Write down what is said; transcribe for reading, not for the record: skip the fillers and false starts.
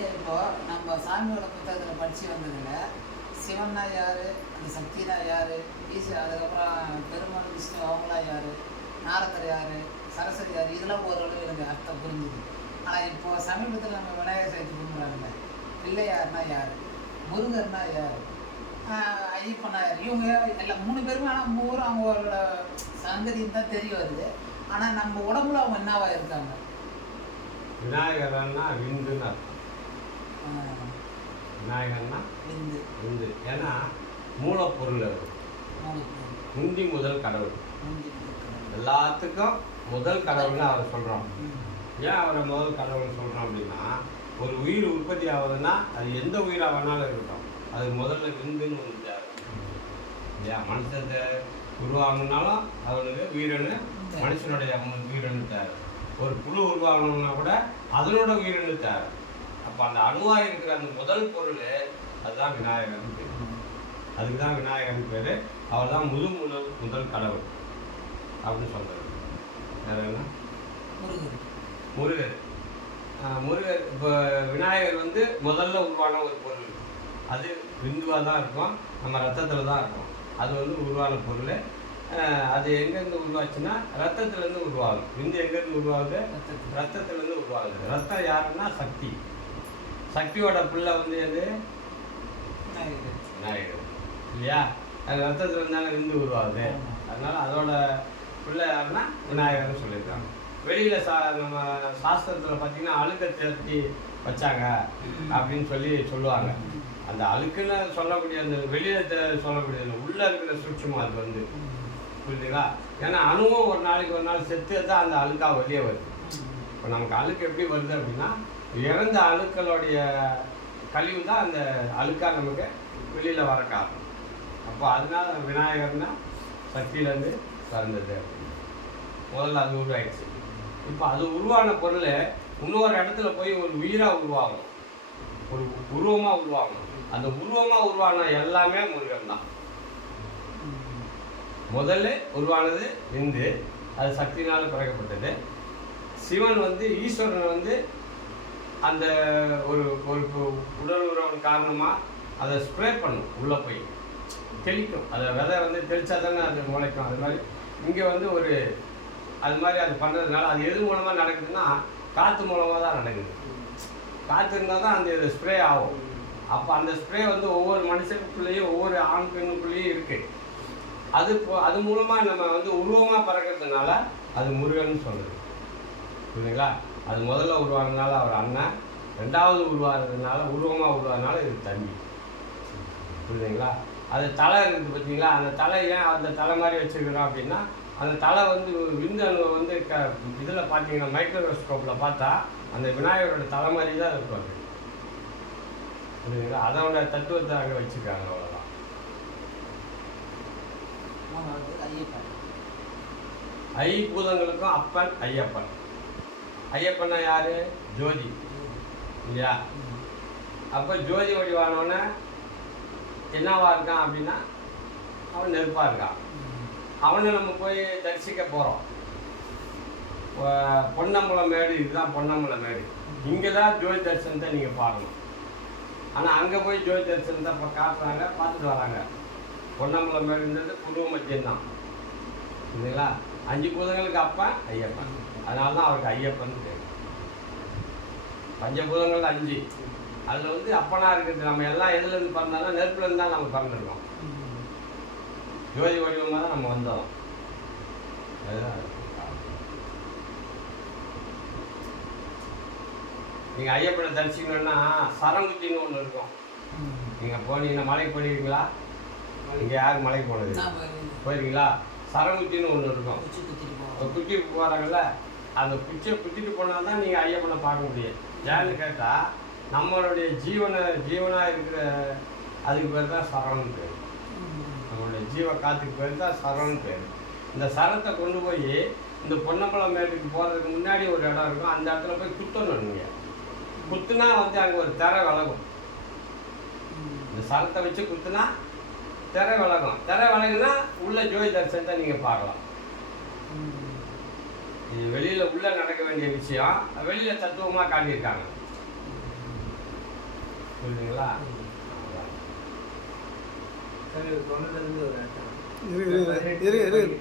இப்போ நம்ம சாமியோட புத்தகத்தில் படித்து வந்ததில் சிவன்னா யார், அந்த சக்தினா யார், ஈஸ்வரன், அதுக்கப்புறம் பெருமாள் விஷ்ணு அவங்களாம் யார், நாரதர் யார், சரஸ்வதி யார், இதெல்லாம் ஓரளவு எனக்கு அர்த்தம் புரிஞ்சுது. ஆனால் இப்போது சமீபத்தில் நம்ம விநாயகர் சதுர்த்தி கும்பிட்றாங்க. பிள்ளையார்னா யார், முருகர்னா யார், ஐயப்பனா யார், இவங்க எல்லாம் 3 பேருமே. ஆனால் மூவரும் அவங்களோட சங்கதின்னு தான் தெரிய வருது. ஆனால் நம்ம உடம்புல அவங்க என்னவா இருக்காங்க? விநாயகர்னா விந்துன்னு அர்த்தம். விநாயகர்னா விந்து. விந்து. ஏன்னா மூலப்பொருள் அது. முந்தி முதல் கடவுள். எல்லாத்துக்கும் முதல் கடவுள்னு அவரை சொல்கிறோம். ஏன் அவரை முதல் கடவுள்னு சொல்கிறோம் அப்படின்னா, ஒரு உயிர் உற்பத்தி ஆகுதுன்னா அது எந்த உயிராக வேணாலும் இருக்கட்டும், அது முதல்ல விந்துன்னு ஒன்று தேவை இல்லையா? மனுஷத்தை உருவாகணுன்னாலும் அவனுக்கு உயிரணு, மனுஷனுடைய உயிரணு தேவை. ஒரு புழு உருவாகணும்னா கூட அதனோட உயிரணு தேவை. அப்போ அந்த அணுவாக இருக்கிற அந்த முதல் பொருள் அதுதான் விநாயகர்னு பேர். அதுக்கு தான் விநாயகர்னு பேர். அவர் தான் முதல் கடவுள் அப்படின்னு சொல்கிறது. வேறு என்ன? முருகர். முருகர் இப்போ விநாயகர் முதல்ல உருவான ஒரு பொருள். அது விந்துவாக தான் இருக்கும், நம்ம ரத்தத்தில் தான் இருக்கும். அது உருவான பொருள். அது எங்கேருந்து உருவாச்சுன்னா ரத்தத்துலேருந்து உருவாகுது. விந்து எங்கேருந்து உருவாகுது? ரத்தத்துலேருந்து உருவாகுது. ரத்தம் யாருன்னா சக்தி. சக்தியோட பிள்ளை எது? விநாயகர் இல்லையா? அது ரத்தத்தில் இருந்தாலும் விந்து உருவாகுது. அதனால அதோட பிள்ளை யாருன்னா விநாயகர்னு சொல்லியிருக்காங்க. வெளியில் நம்ம சாஸ்திரத்தில் பார்த்தீங்கன்னா அழுக்க தேர்த்தி வச்சாங்க அப்படின்னு சொல்லுவாங்க. அந்த அழுக்குன்னு சொல்லக்கூடிய அந்த வெளியில் சொல்லக்கூடியது உள்ளே இருக்கிற சூட்சமாக அது புரியுதுங்களா? ஏன்னா அணுவும் ஒரு நாள் செத்து தான் அந்த அழுக்காக வெளியே வருது. இப்போ நமக்கு அழுக்கு எப்படி வருது அப்படின்னா, இறந்த அழுக்களுடைய கழிவு தான் அந்த அழுக்காக நமக்கு வெளியில் வர காரணம். அப்போ அதனால விநாயகர்னா சக்தியிலேருந்து பிறந்தது அப்படின்னு முதல்ல அது உருவாயிடுச்சு. இப்போ அது உருவான பொருள் இன்னொரு இடத்துல போய் ஒரு உயிராக உருவாகணும், ஒரு உருவமாக உருவாகணும். அந்த உருவமாக உருவான எல்லாமே முருகன் தான். முதல்ல உருவானது விந்து, அது சக்தினால் பிறக்கப்பட்டது. சிவன் ஈஸ்வரன் அந்த ஒரு ஒரு உடல் உறவின் காரணமாக அதை ஸ்ப்ரே பண்ணும், உள்ளே போய் தெளிக்கும். அதை விதை தெளித்தா தானே அது முளைக்கும். அது மாதிரி இங்கே ஒரு அது மாதிரி அது பண்ணுறதுனால அது எது மூலமாக நடக்குதுன்னா காற்று மூலமாக தான் நடக்குது. காற்று இருந்தால் தான் அந்த ஸ்ப்ரே ஆகும். அப்போ அந்த ஸ்ப்ரே ஒவ்வொரு மனுஷனுக்குள்ளேயும் ஒவ்வொரு ஆண் பெண்ணுக்குள்ளேயும் இருக்குது. அது மூலமாக நம்ம உருவமாக பறக்கிறதுனால அது முருகன் சொல்கிறது. புரியுதுங்களா? அது முதல்ல உருவானதுனால அவர் அண்ணன், ரெண்டாவது உருவாகிறதுனால உருவமாக உருவானதுனால இது தம்பி. புரியுதுங்களா? அது தலை இருக்குது பார்த்தீங்களா? அந்த தலை ஏன் அந்த தலை மாதிரி வச்சுருக்கிறோம் அப்படின்னா, அந்த தலை விந்தணு இதில் பார்த்தீங்கன்னா மைக்ரோஸ்கோப்பில் பார்த்தா அந்த விநாயகரோட தலை மாதிரி தான் இருக்கும். புரியுதுங்களா? அதோட தத்துவத்தை அங்கே வச்சுருக்காங்க. அவ்வளோதான். ஐம்பூதங்களுக்கும் அப்பன் ஐயப்பன். ஐயப்பன்னா யாரு? ஜோதி இல்லையா? அப்போ ஜோதி வடிவானவன என்னவா இருக்கான் அப்படின்னா அவன் நெருப்பாக இருக்கான். அவனை நம்ம போய் தரிசிக்க போகிறோம். பொன்னம்பலம் மேடு, இதுதான் பொன்னம்பலம் மேடு. இங்கே தான் ஜோதி தரிசனத்தை நீங்கள் பார்க்கணும். ஆனால் அங்கே போய் ஜோதி தரிசனத்தை இப்போ காட்டுறாங்க, பார்த்துட்டு வராங்க. பொன்னம்பலம் மேடுன்றது குருவ மத்தியம்தான். இல்லைங்களா? 5 பூதங்களுக்கு அப்பன் ஐயப்பன். அதனால தான் அவருக்கு ஐயப்பன் பேர். பஞ்சபூதங்கள் 5. அதில் அப்பனாக இருக்கிறது. நம்ம எல்லாம் எதுலேருந்து பிறந்தாலும் நெருப்புலேருந்து தான் நம்ம பிறந்திருக்கோம். ஜோதி வடிவமாக தான் நம்ம வந்தோம். அதுதான் நீங்கள் ஐயப்பனை தரிசிக்கணுன்னா சரங்குத்தின்னு ஒன்று இருக்கும். நீங்கள் போனீங்கன்னா மலைக்கு போயிருக்கீங்களா? இங்கே யாரும் மலைக்கு போனது போயிருக்கீங்களா? சரங்குத்தின்னு ஒன்று இருக்கும். குச்சி போகிறாங்கல்ல, அந்த குச்சியை குத்திட்டு போனால் தான் நீங்கள் ஐயப்பனை பார்க்க முடியும். ஏன்னு கேட்டால் நம்மளுடைய ஜீவனாக இருக்கிற அதுக்கு பேர் தான் சரவணன் பேர். நம்மளுடைய ஜீவ காற்றுக்கு பேர் தான் சரவணன் பேர். இந்த சரத்தை கொண்டு போய் இந்த பொன்னம்பலம் மேட்டுக்கு போகிறதுக்கு முன்னாடி ஒரு இடம் இருக்கும். அந்த இடத்துல போய் குத்தணும். நீங்கள் குத்துனா அங்கே ஒரு திரை விலகும். இந்த சரத்தை வச்சு குத்துனா திரை விலகும். திரை விலகுனா உள்ள ஜோதி தரிசனத்தை நீங்கள் பார்க்கலாம். இது வெளியில் உள்ளே நடக்க வேண்டிய விஷயம் வெளியில் தத்துவமாக காட்டியிருக்காங்க. புரியுதுங்களா? சரி, தொண்ணூறுலேருந்து ஒரு இரு, இரு, இரு.